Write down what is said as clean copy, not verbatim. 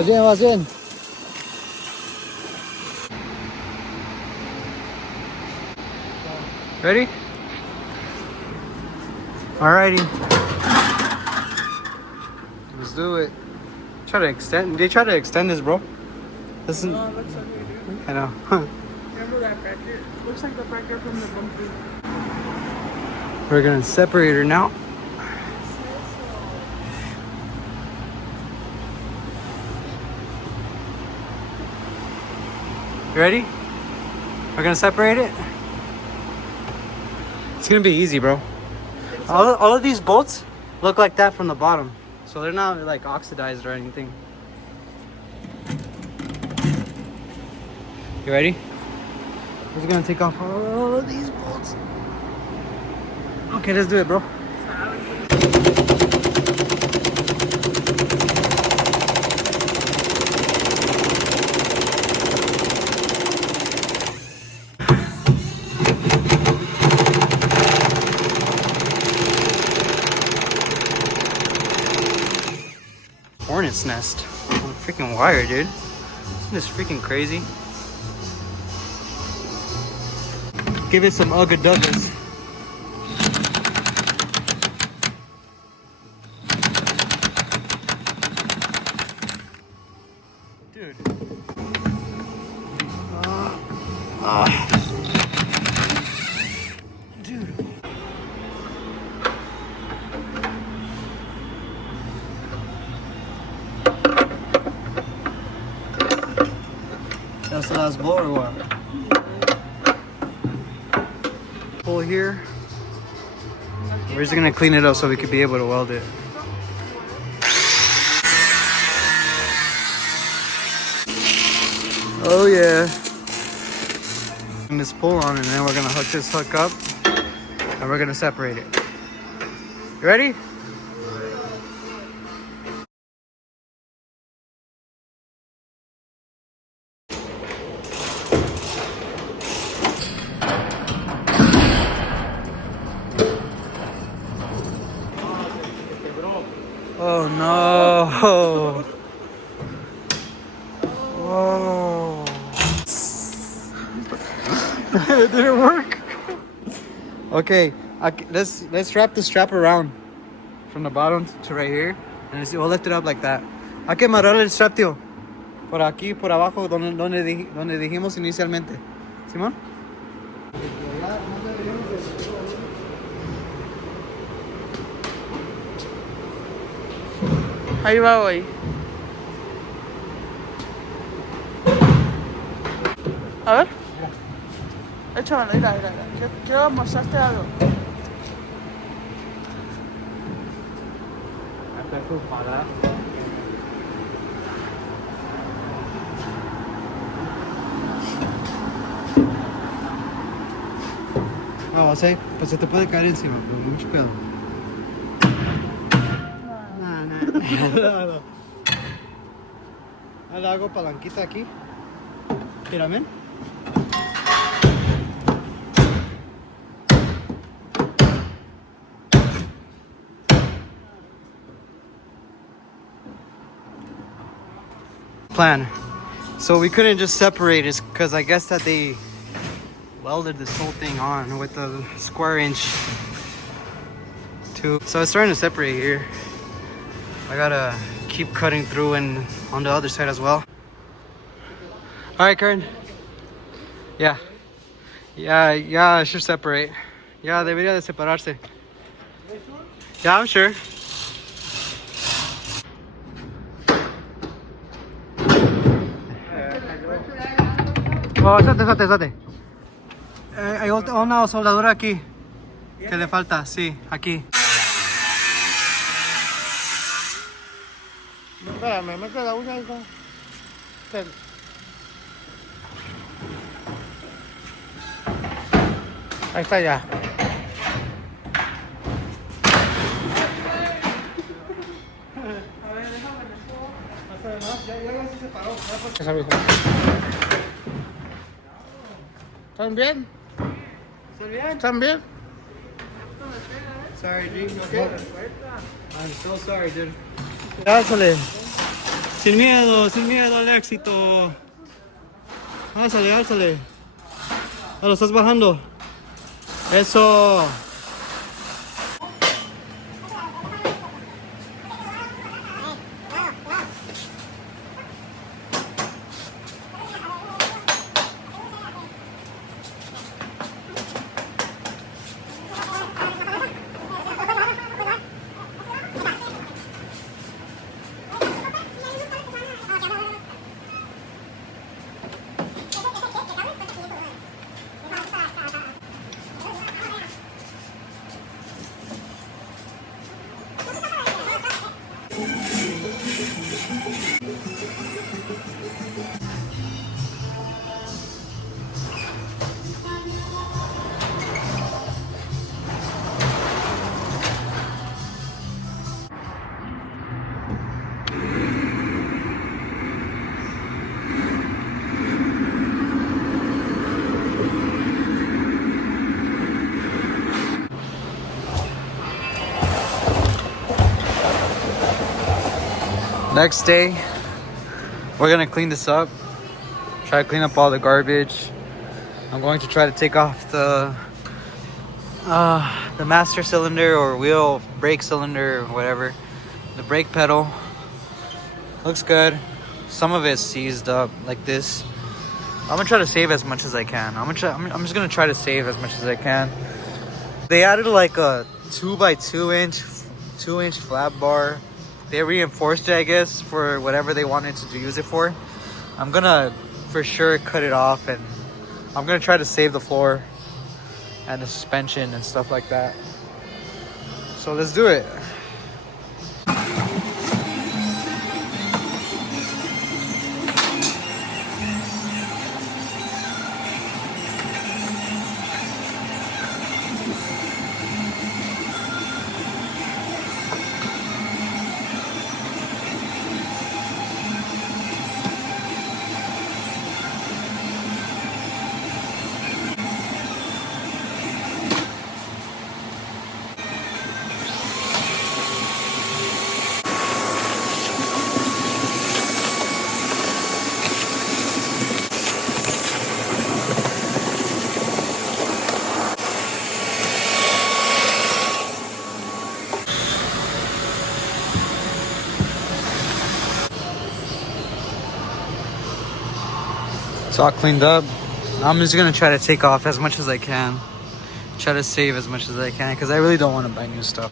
Vas bien, vas bien. Ready? Alrighty. Let's do it. Try to extend. They try to extend this, bro. This is. Oh, it looks ugly, dude. I know. Remember that cracker? Looks like the cracker from the bumpy. We're gonna separate her now. You ready? We're gonna separate it. It's gonna be easy, bro. All of these bolts look like that from the bottom, so they're not like oxidized or anything. You ready? We're just gonna take off all of these bolts. Okay, let's do it, bro. Hornet's nest on a freaking wire, dude. Isn't this freaking crazy? Give it some ugga duggas. Dude. Dude. That's the last bolt or what? Pull here. We're just gonna clean it up so we could be able to weld it. Oh yeah. And this pull on, and then we're gonna hook this hook up and we're gonna separate it. You ready? Oh no! Whoa! It didn't work. Okay, let's wrap the strap around from the bottom to right here, and we'll lift it up like that. Hay que amarrar el strap, tío. Por aquí, por abajo, donde dijimos inicialmente. ¿Simón? Ahí va, güey. A ver. Échamelo, mira. Quiero mostrarte algo. No, o sea, pues se te puede caer encima, pero mucho pedo. No. Le hago palanquita aquí. Mira, ven. Plan. So we couldn't just separate it because I guess that they welded this whole thing on with the square inch tube. So it's starting to separate here. I gotta keep cutting through and on the other side as well. All right, Karen. Yeah, it should separate. Yeah, debería de separarse. Yeah, I'm sure. Oh, estate. Hay una soldadura aquí que le falta, sí, aquí. Espérame, mete la uña ahí con... Ahí está ya. A ver, déjame ya se separó. Esa misma. ¿Están bien? ¿Están bien? Sorry, dude. Okay. I'm so sorry, dude. Dásale. sin miedo al éxito. Álzale, álzale. Ah, lo estás bajando. Eso. Next day, we're gonna clean this up. Try to clean up all the garbage. I'm going to try to take off the master cylinder or wheel brake cylinder or whatever. The brake pedal looks good. Some of it's seized up like this. I'm gonna try to save as much as I can. I'm just gonna try to save as much as I can. They added like a 2 inch flat bar. They reinforced it, I guess, for whatever they wanted to use it for. I'm gonna for sure cut it off, and I'm gonna try to save the floor and the suspension and stuff like that. So let's do it. It's all cleaned up. I'm just gonna try to take off as much as I can. Try to save as much as I can because I really don't want to buy new stuff.